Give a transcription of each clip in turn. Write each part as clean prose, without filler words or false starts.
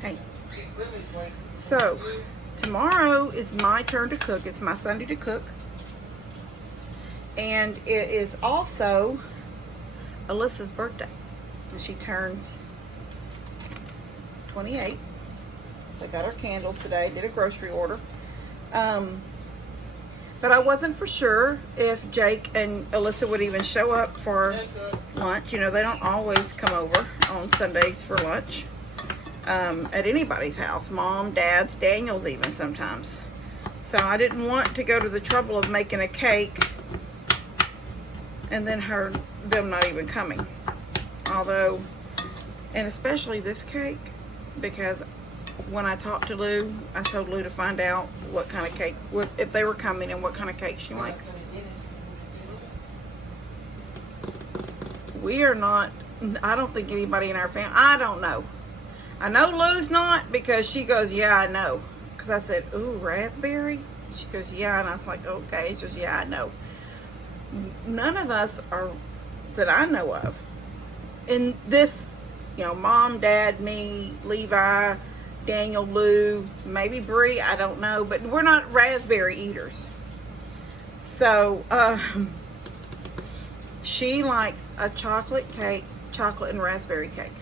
Hey. So, tomorrow is my turn to cook. It's my Sunday to cook. And it is also Alyssa's birthday. And she turns 28. So I got her candles today, did a grocery order. But I wasn't for sure if Jake and Alyssa would even show up for lunch. You know, they don't always come over on Sundays for lunch at anybody's house. Mom, Dad's, Daniel's even sometimes. So I didn't want to go to the trouble of making a cake and then them not even coming. Although, and especially this cake, because when I talked to Lou, I told Lou to find out what kind of cake, if they were coming and what kind of cake she likes. We are not, I don't think anybody in our family, I don't know. I know Lou's not because she goes, yeah, I know. Because I said, ooh, raspberry? She goes, yeah. And I was like, okay. She goes, yeah, I know. None of us are, that I know of, in this, you know, Mom, Dad, me, Levi, Daniel, Lou, maybe Bree, I don't know, but we're not raspberry eaters. So, she likes a chocolate cake, chocolate and raspberry cake.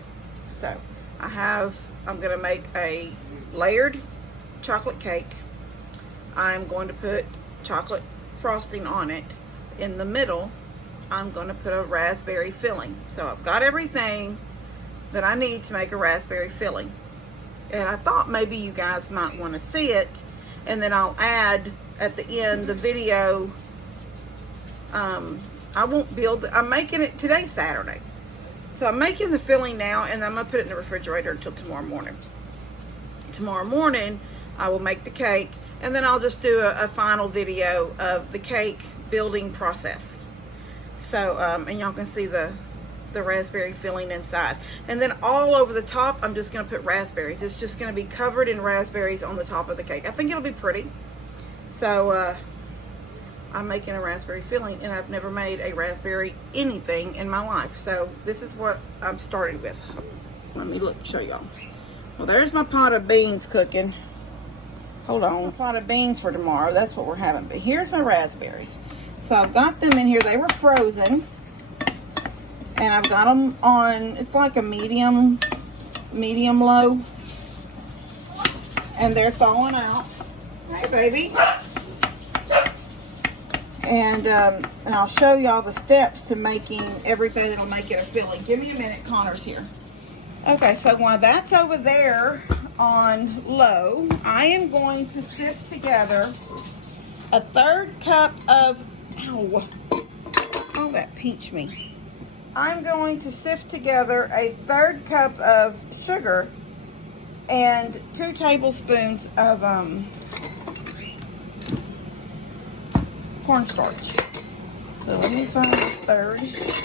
So, I'm going to make a layered chocolate cake. I'm going to put chocolate frosting on it. In the middle, I'm going to put a raspberry filling. So, I've got everything that I need to make a raspberry filling. And I thought maybe you guys might want to see it. And then I'll add at the end the video. I won't build, I'm making it, today's Saturday. So I'm making the filling now and I'm going to put it in the refrigerator until tomorrow morning. Tomorrow morning, I will make the cake. And then I'll just do a final video of the cake building process. So, and y'all can see the raspberry filling inside. And then all over the top, I'm just going to put raspberries. It's just going to be covered in raspberries on the top of the cake. I think it'll be pretty. So, I'm making a raspberry filling, and I've never made a raspberry anything in my life. So, this is what I'm started with. Let me show y'all. Well, there's my pot of beans cooking. Hold on. A pot of beans for tomorrow. That's what we're having. But here's my raspberries. So, I've got them in here. They were frozen. And I've got them on, it's like a medium low. And they're thawing out. Hey, baby. And I'll show y'all the steps to making everything that'll make it a filling. Give me a minute, Connor's here. Okay, so while that's over there on low, I am going to sift together a 1/3 cup of, ow, oh, that peached me. I'm going to sift together a 1/3 cup of sugar and 2 tablespoons of cornstarch. So let me find a 1/3.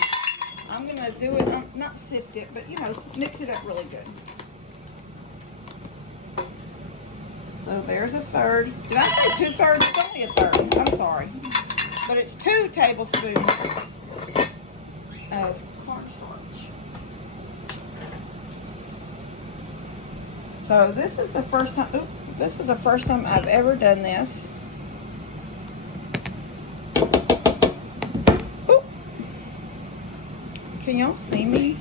I'm going to do it, not sift it, but you know, mix it up really good. So there's a 1/3. Did I say 2/3? It's only a 1/3. I'm sorry. But it's 2 tablespoons of cornstarch. So this is the first time. Oops, this is the first time I've ever done this. Oop. Can y'all see me?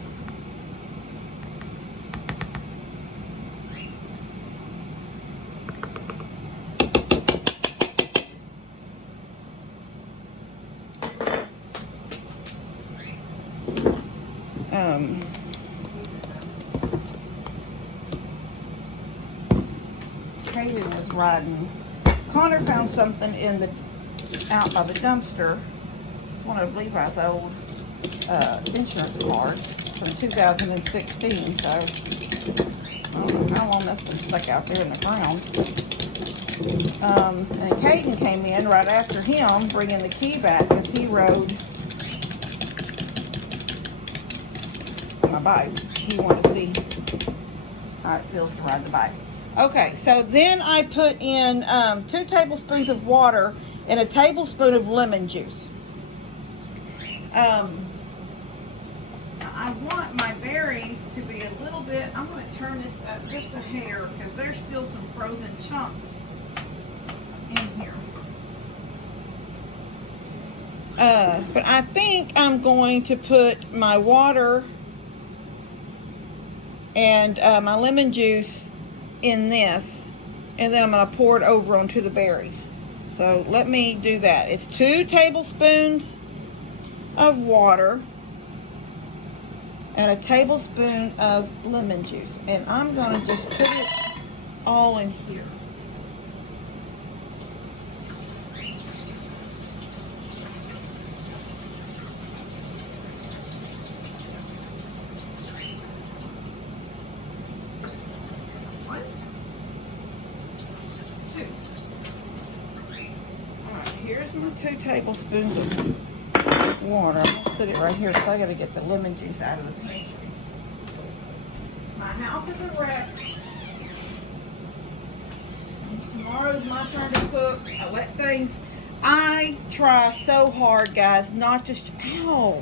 Haley was riding. Connor found something out by the dumpster. It's one of Levi's old insurance cards from 2016. So I don't know how long that's been stuck out there in the ground. And Caden came in right after him, bringing the key back because he rode my bike. He wanted to see how it feels to ride the bike. Okay, so then I put in 2 tablespoons of water and a tablespoon of lemon juice. I want my berries to be a little bit bit. I'm going to turn this up just a hair because there's still some frozen chunks in here. But I think I'm going to put my water and my lemon juice in this, and then I'm going to pour it over onto the berries. So let me do that. It's 2 tablespoons of water and a tablespoon of lemon juice, and I'm going to just put it all in here. Here's my 2 tablespoons of water. I'm going to set it right here because I got to get the lemon juice out of the pantry. My house is a wreck. And tomorrow's my turn to cook. I let things. I try so hard, guys, not to. Ow!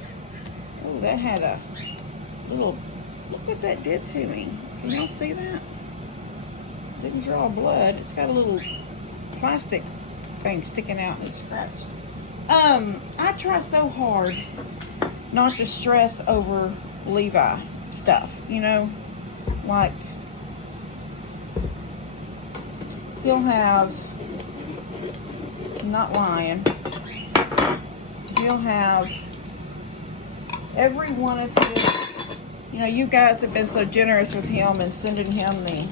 Oh, that had a little. Look what that did to me. Can y'all see that? Didn't draw blood. It's got a little plastic thing sticking out and it's scratched. I try so hard not to stress over Levi stuff, you know, like he'll have, I'm not lying, he'll have every one of his, you know, you guys have been so generous with him and sending him the,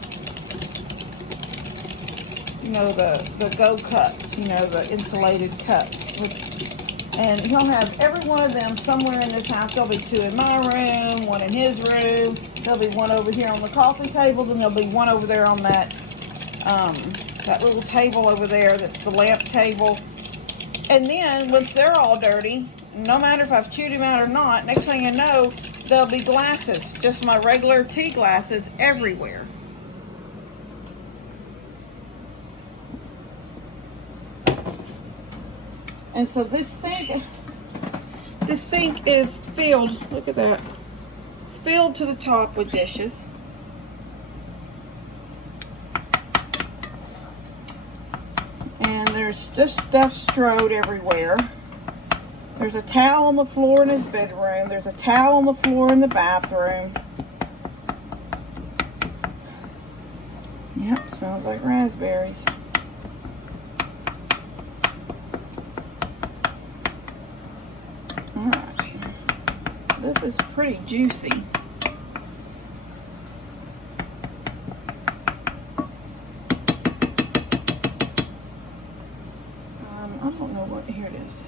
you know, the Go cups, you know, the insulated cups. And he'll have every one of them somewhere in this house. There'll be 2 in my room, 1 in his room. There'll be 1 over here on the coffee table. Then there'll be 1 over there on that that little table over there that's the lamp table. And then once they're all dirty, no matter if I've chewed them out or not, next thing you know, there'll be glasses, just my regular tea glasses everywhere. And so this sink is filled, look at that, it's filled to the top with dishes. And there's just stuff strewed everywhere. There's a towel on the floor in his bedroom. There's a towel on the floor in the bathroom. Yep, smells like raspberries. This is pretty juicy. I don't know what, here it is.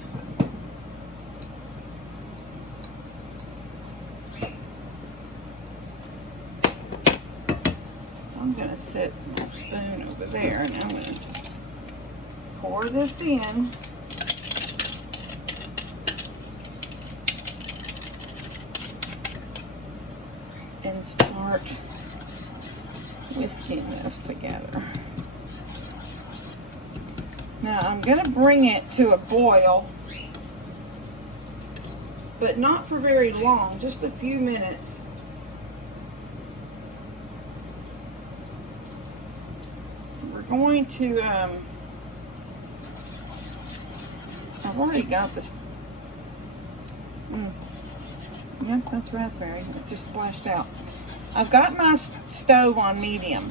I'm going to set my spoon over there and I'm going to pour this in. And start whisking this together. Now I'm going to bring it to a boil, but not for very long, just a few minutes. We're going to, I've already got this. Yep, that's raspberry. It just splashed out. I've got my stove on medium.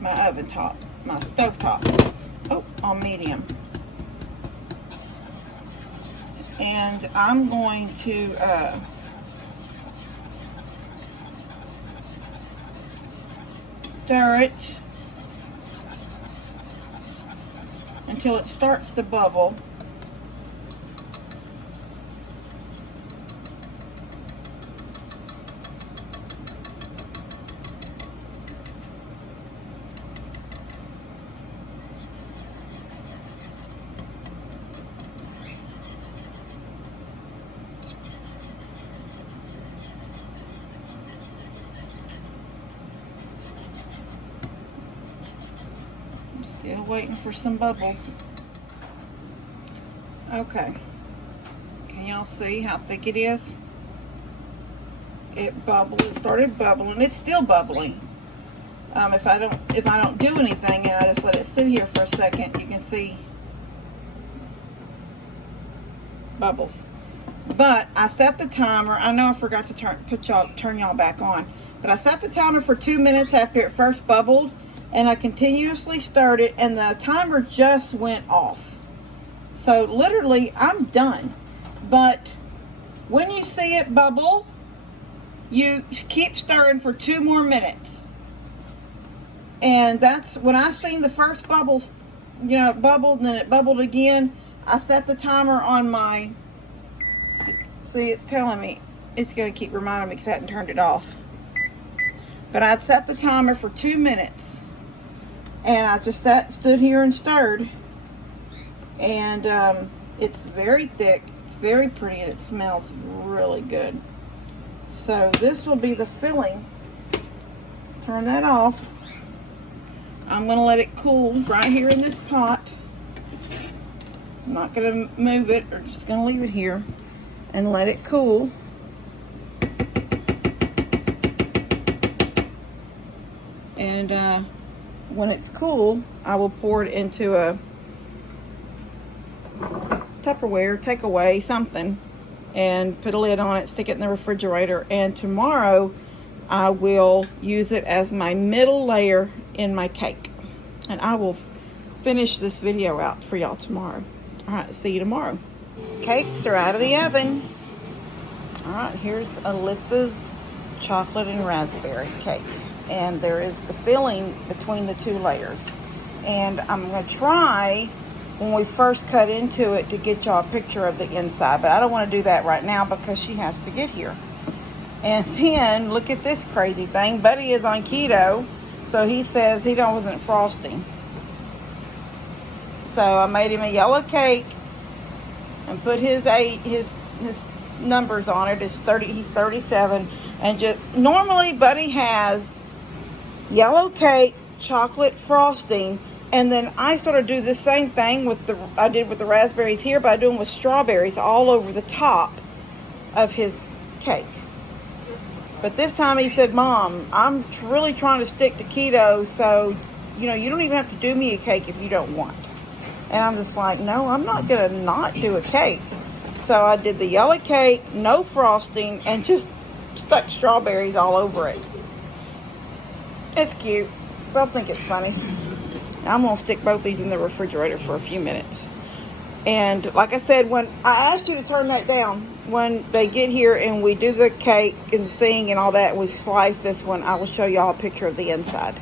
My oven top. My stove top. Oh, on medium. And I'm going to stir it until it starts to bubble. Still waiting for some bubbles. Okay. Can y'all see how thick it is? it bubbled. It started bubbling. It's still bubbling. If I don't do anything and I just let it sit here for a second, you can see bubbles. But I set the timer. I know I forgot to turn y'all back on, but I set the timer for 2 minutes after it first bubbled, and I continuously stirred it, and the timer just went off. So literally, I'm done. But when you see it bubble, you keep stirring for 2 more minutes. And that's when I seen the first bubbles, you know, it bubbled and then it bubbled again. I set the timer on my, see, it's telling me, it's going to keep reminding me because I hadn't turned it off. But I'd set the timer for 2 minutes. And I just stood here and stirred. And it's very thick. It's very pretty and it smells really good. So this will be the filling. Turn that off. I'm going to let it cool right here in this pot. I'm not going to move it, or just going to leave it here and let it cool. And when it's cool, I will pour it into a Tupperware, takeaway, something, and put a lid on it, stick it in the refrigerator. And tomorrow I will use it as my middle layer in my cake. And I will finish this video out for y'all tomorrow. All right, see you tomorrow. Cakes are out of the oven. All right, here's Alyssa's chocolate and raspberry cake. And there is the filling between the 2 layers. And I'm going to try, when we first cut into it, to get y'all a picture of the inside. But I don't want to do that right now because she has to get here. And then, look at this crazy thing. Buddy is on keto, so he says he wasn't frosting. So I made him a yellow cake and put his numbers on it. It's 30. He's 37, and just normally Buddy has yellow cake, chocolate frosting, and then I sort of do the same thing with I did with the raspberries here, but I do them with strawberries all over the top of his cake. But this time he said, Mom, I'm really trying to stick to keto, so, you know, you don't even have to do me a cake if you don't want. And I'm just like, no, I'm not going to not do a cake. So I did the yellow cake, no frosting, and just stuck strawberries all over it. It's cute. They'll think it's funny. I'm going to stick both these in the refrigerator for a few minutes. And like I said, when I asked you to turn that down, when they get here and we do the cake and sing and all that, we slice this one, I will show y'all a picture of the inside.